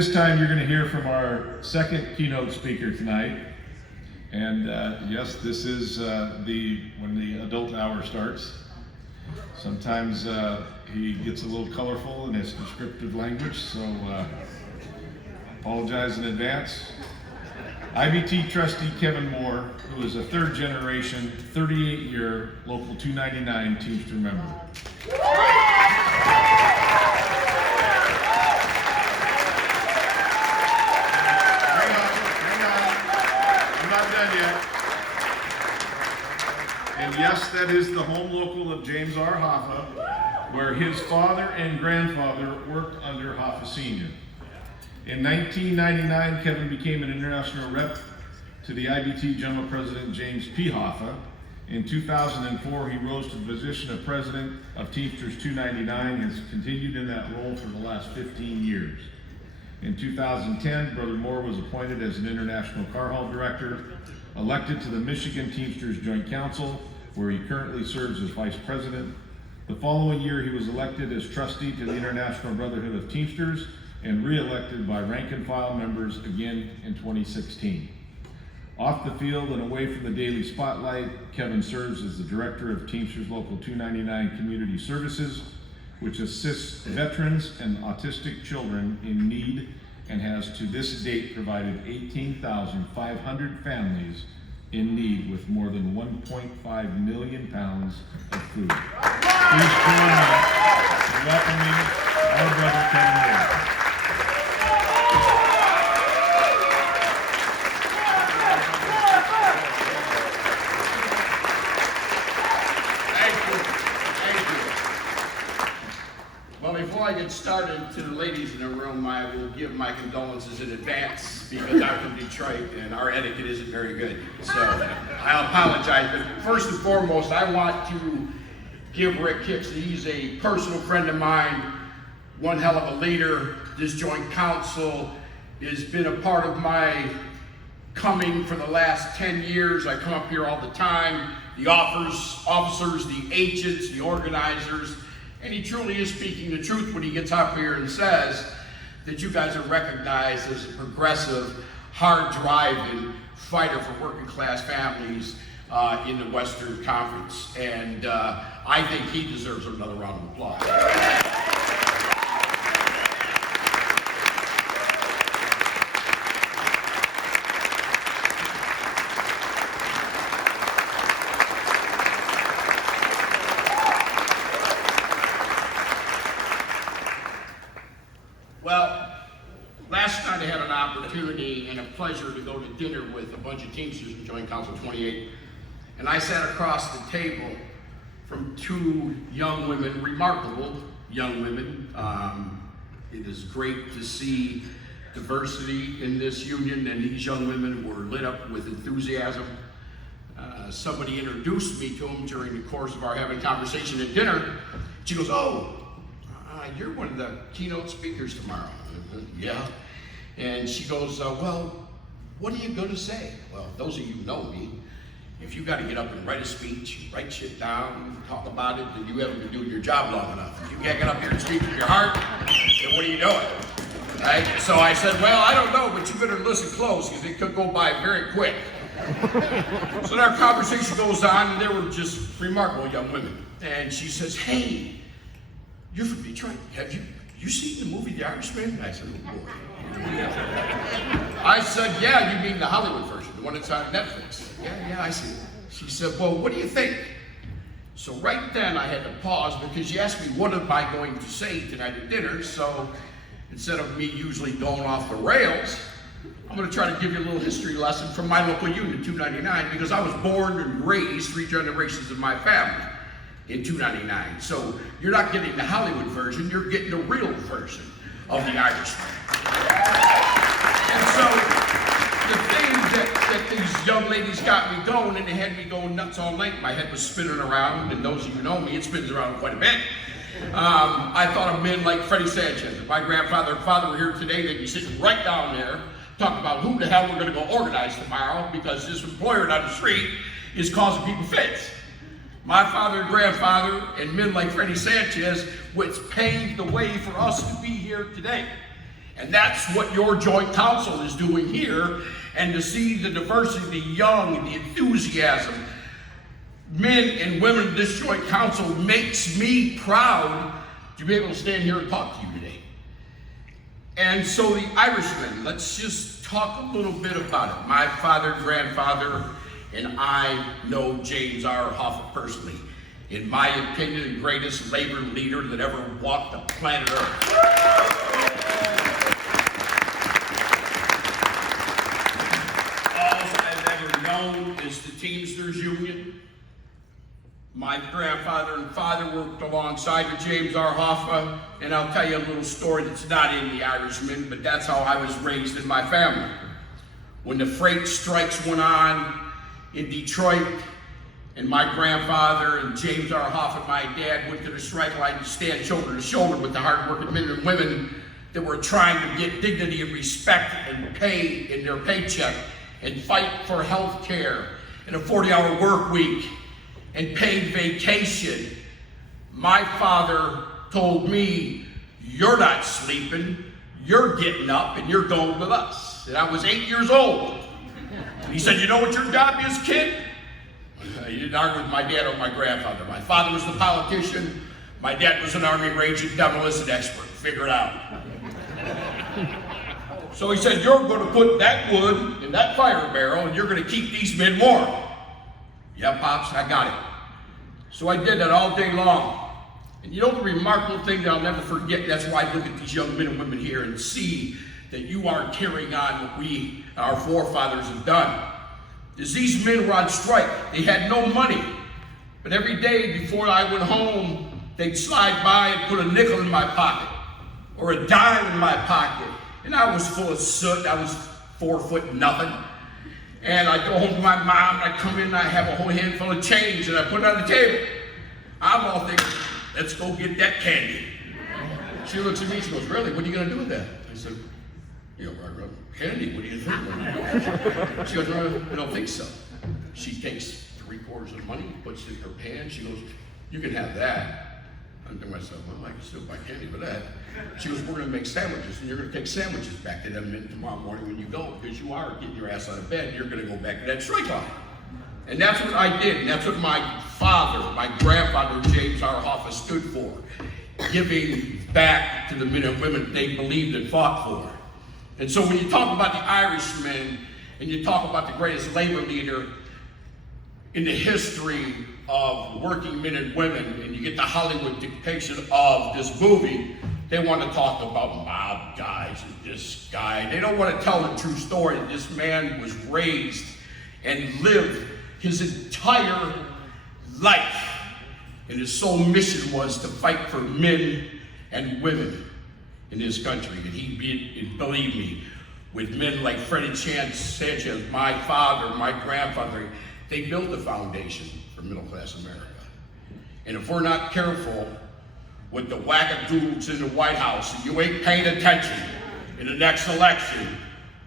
this time, you're going to hear from our second keynote speaker tonight. And yes, this is when the adult hour starts. Sometimes he gets a little colorful in his descriptive language, so apologize in advance. IBT trustee Kevin Moore, who is a third generation, 38-year Local 299 Teamster member. And yes, that is the home local of James R. Hoffa, where his father and grandfather worked under Hoffa Sr. In 1999, Kevin became an international rep to the IBT General President James P. Hoffa. In 2004, he rose to the position of President of Teamsters 299 and has continued in that role for the last 15 years. In 2010, Brother Moore was appointed as an International Car Hall Director, elected to the Michigan Teamsters Joint Council, where he currently serves as Vice President. The following year, he was elected as trustee to the International Brotherhood of Teamsters and re-elected by rank and file members again in 2016. Off the field and away from the daily spotlight, Kevin serves as the Director of Teamsters Local 299 Community Services, which assists veterans and autistic children in need and has to this date provided 18,500 families in need with more than 1.5 million pounds of food. Please join me in welcoming our brother Kevin Moore. Before I get started, to the ladies in the room, I will give my condolences in advance because I'm from Detroit and our etiquette isn't very good. So I apologize. But first and foremost, I want to give Rick Hicks. He's a personal friend of mine, one hell of a leader. This joint council has been a part of my coming for the last 10 years. I come up here all the time. The officers, the agents, the organizers. And he truly is speaking the truth when he gets up here and says that you guys are recognized as a progressive, hard-driving fighter for working class families in the Western Conference. And I think he deserves another round of applause. Well, last night I had an opportunity and a pleasure to go to dinner with a bunch of Teamsters in Joint Council 28, and I sat across the table from two young women, remarkable young women. It is great to see diversity in this union, and these young women were lit up with enthusiasm. Somebody introduced me to them during the course of our having conversation at dinner. She goes, "Oh, you're one of the keynote speakers tomorrow." Yeah. And she goes, "Well, what are you going to say?" Well, those of you who know me, if you got to get up and write a speech, write shit down, talk about it, then you haven't been doing your job long enough. If you can't get up here and speak with your heart, then what are you doing? Right? So I said, "Well, I don't know, but you better listen close because it could go by very quick." So our conversation goes on, and they were just remarkable young women. And she says, "Hey, you're from Detroit. Have you seen the movie The Irishman?" And I said, "Oh boy." I said, "Yeah, you mean the Hollywood version, the one that's on Netflix." Yeah, I see it." She said, "Well, what do you think?" So right then I had to pause because she asked me, what am I going to say tonight at dinner? So instead of me usually going off the rails, I'm going to try to give you a little history lesson from my local union, 299, because I was born and raised 3 generations of my family in 299. So you're not getting the Hollywood version, you're getting the real version of The Irishman. And so the thing that these young ladies got me going, and they had me going nuts all night, my head was spinning around, and those of you who know me, it spins around quite a bit. I thought of men like Freddie Sanchez. If my grandfather and father were here today, they'd be sitting right down there talking about who the hell we're going to go organize tomorrow because this employer down the street is causing people fits. My father and grandfather and men like Freddie Sanchez, which paved the way for us to be here today. And that's what your joint council is doing here. And to see the diversity, the young, the enthusiasm, men and women of this joint council makes me proud to be able to stand here and talk to you today. And so the Irishmen, let's just talk a little bit about it. My father, grandfather, and I know James R. Hoffa personally. In my opinion, the greatest labor leader that ever walked the planet Earth. All I've ever known is the Teamsters Union. My grandfather and father worked alongside of James R. Hoffa, and I'll tell you a little story that's not in the Irishman, but that's how I was raised in my family. When the freight strikes went on in Detroit, and my grandfather and James R. Hoffa, my dad, went to the strike line to stand shoulder to shoulder with the hardworking men and women that were trying to get dignity and respect and pay in their paycheck and fight for health care and a 40-hour work week and paid vacation. My father told me, "You're not sleeping, you're getting up and you're going with us." And I was 8 years old. And he said, "You know what your job is, kid?" He didn't argue with my dad or my grandfather. My father was the politician. My dad was an Army Ranger demolition expert. Figure it out. So he said, "You're going to put that wood in that fire barrel and you're going to keep these men warm." "Yeah, Pops, I got it." So I did that all day long. And you know the remarkable thing that I'll never forget, that's why I look at these young men and women here and see that you are carrying on what we, our forefathers, have done, is these men were on strike. They had no money. But every day before I went home, they'd slide by and put a nickel in my pocket or a dime in my pocket. And I was full of soot. I was 4 foot nothing. And I go home to my mom, and I come in and I have a whole handful of change and I put it on the table. I'm all thinking, let's go get that candy. She looks at me, she goes, "Really, what are you gonna do with that?" I said, "Candy, what do you think?" She goes, "No, I don't think so." She takes 3/4 of the money, puts it in her pan, she goes, "You can have that." I'm thinking to myself, well, I can still buy candy for that. She goes, "We're gonna make sandwiches, and you're gonna take sandwiches back to them tomorrow morning when you go, because you are getting your ass out of bed, you're gonna go back to that strike line." And that's what I did, and that's what my father, my grandfather, James R. Hoffa, stood for. Giving back to the men and women they believed and fought for. And so when you talk about the Irishmen, and you talk about the greatest labor leader in the history of working men and women, and you get the Hollywood depiction of this movie, they want to talk about mob guys and this guy. They don't want to tell the true story. This man was raised and lived his entire life, and his sole mission was to fight for men and women in this country. And believe me, with men like Freddie Sanchez, my father, my grandfather, they built the foundation for middle-class America. And if we're not careful with the wackadoodles in the White House, and you ain't paying attention in the next election,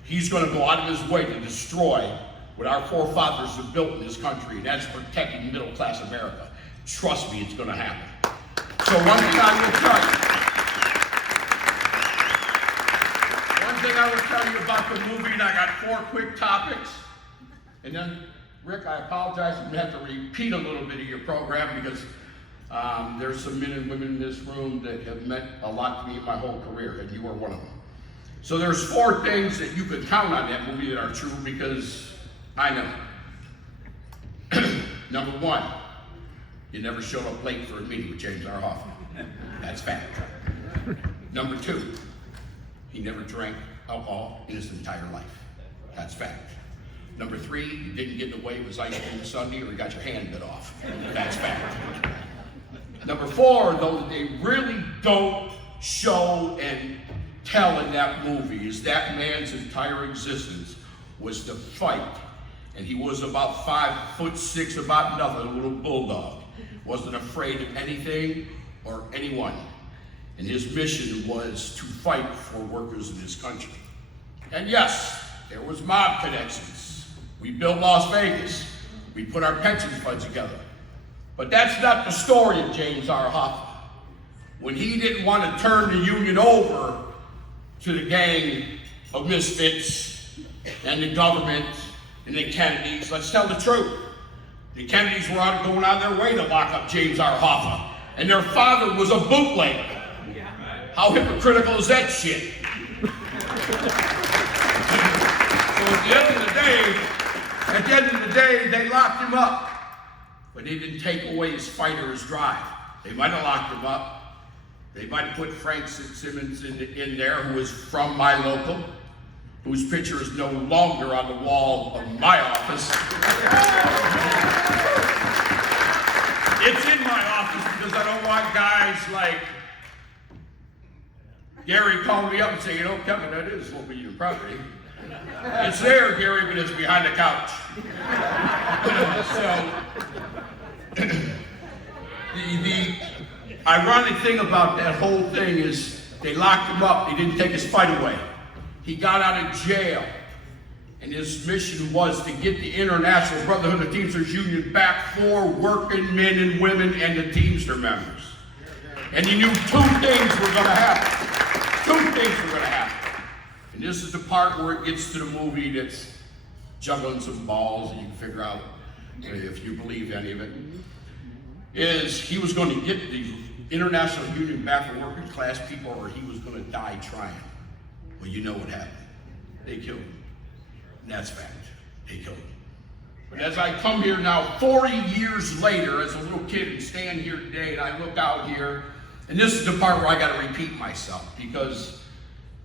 he's going to go out of his way to destroy what our forefathers have built in this country, and that's protecting middle-class America. Trust me, it's going to happen. So one thing I will tell you about the movie, and I got 4 quick topics. And then, Rick, I apologize, I'm going to have to repeat a little bit of your program because there's some men and women in this room that have meant a lot to me in my whole career, and you are one of them. So there's 4 things that you can count on that movie that are true because I know. Number 1, you never showed up late for a meeting with James R. Hoffa. That's fact. Number 2, he never drank alcohol in his entire life. That's fact. Number 3, you didn't get in the way of his ice cream sundae or he got your hand bit off. That's fact. Number 4, though, they really don't show and tell in that movie is that man's entire existence was to fight. And he was about 5'6", about nothing, a little bulldog. Wasn't afraid of anything or anyone. And his mission was to fight for workers in this country. And yes, there was mob connections. We built Las Vegas. We put our pension funds together. But that's not the story of James R. Hoffa. When he didn't want to turn the union over to the gang of misfits and the government and the Kennedys. Let's tell the truth. The Kennedys were going out of their way to lock up James R. Hoffa, and their father was a bootlegger. How hypocritical is that shit? So at the end of the day, they locked him up, but they didn't take away his fight or his drive. They might have locked him up. They might have put Frank Simmons in there, who is from my local, whose picture is no longer on the wall of my office. It's in my office because I don't want guys like Gary calling me up and saying, you know, Kevin, that is local union property. It's there, Gary, but it's behind the couch. So, the ironic thing about that whole thing is they locked him up. They didn't take his fight away. He got out of jail, and his mission was to get the International Brotherhood of Teamsters Union back for working men and women and the Teamster members. And he knew two things were going to happen. Two things were going to happen. And this is the part where it gets to the movie that's juggling some balls, and you can figure out if you believe any of it. Is he was going to get the International Union back for working class people, or he was going to die trying. Well, you know what happened. They killed him. And that's fact. They killed him. But as I come here now, 40 years later, as a little kid, and stand here today, and I look out here, and this is the part where I got to repeat myself, because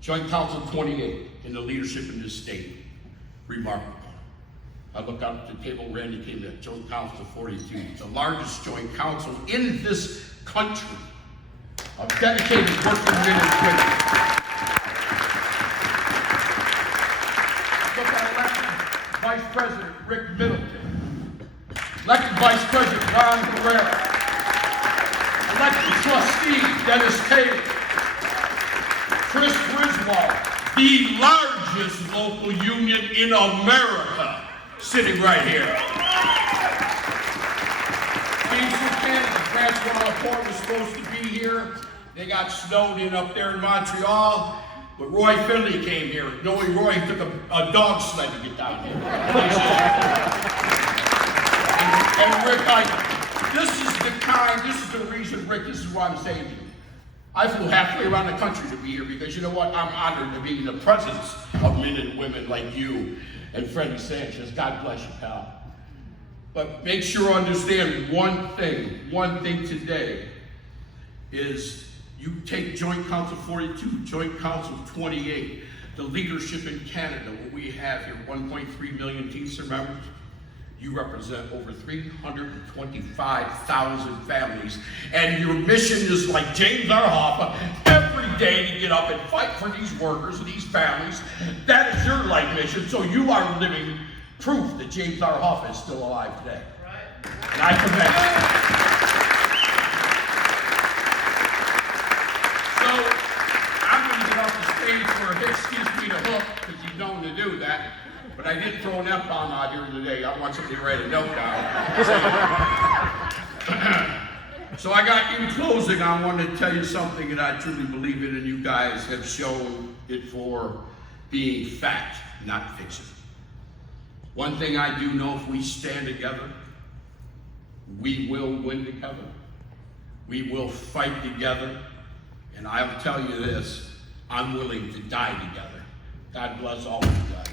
Joint Council 28 and the leadership in this state, remarkable. I look out at the table, Randy came at Joint Council 42, the largest joint council in this country of dedicated working men and women. Look at elected Vice President Rick Middleton, elected Vice President Ron Guerrero, elected Trustee Dennis Taylor, Chris Griswold, the largest local union in America, sitting right here. Teamsters Canada, Francois Laporte was supposed to be here. They got snowed in up there in Montreal, but Roy Finley came here. Knowing Roy, he took a dog sled to get down here. And Rick, this is the reason, Rick, this is what I'm saying to you. I flew halfway around the country to be here because you know what? I'm honored to be in the presence of men and women like you and Freddie Sanchez. God bless you, pal. But make sure you understand one thing today is you take Joint Council 42, Joint Council 28, the leadership in Canada, what we have here, 1.3 million Teamster members. You represent over 325,000 families, and your mission is like James R. Hoffa, every day to get up and fight for these workers and these families. That is your life mission, so you are living proof that James R. Hoffa is still alive today. Right. And I commend you. So, I'm going to get off the stage where Hicks gives me the hook, because he's known to do that. But I didn't throw an F-bomb out here today. I want somebody to write a note down. So I got, in closing, I want to tell you something that I truly believe in, and you guys have shown it for being fact, not fiction. One thing I do know, if we stand together, we will win together. We will fight together. And I'll tell you this, I'm willing to die together. God bless all of you guys.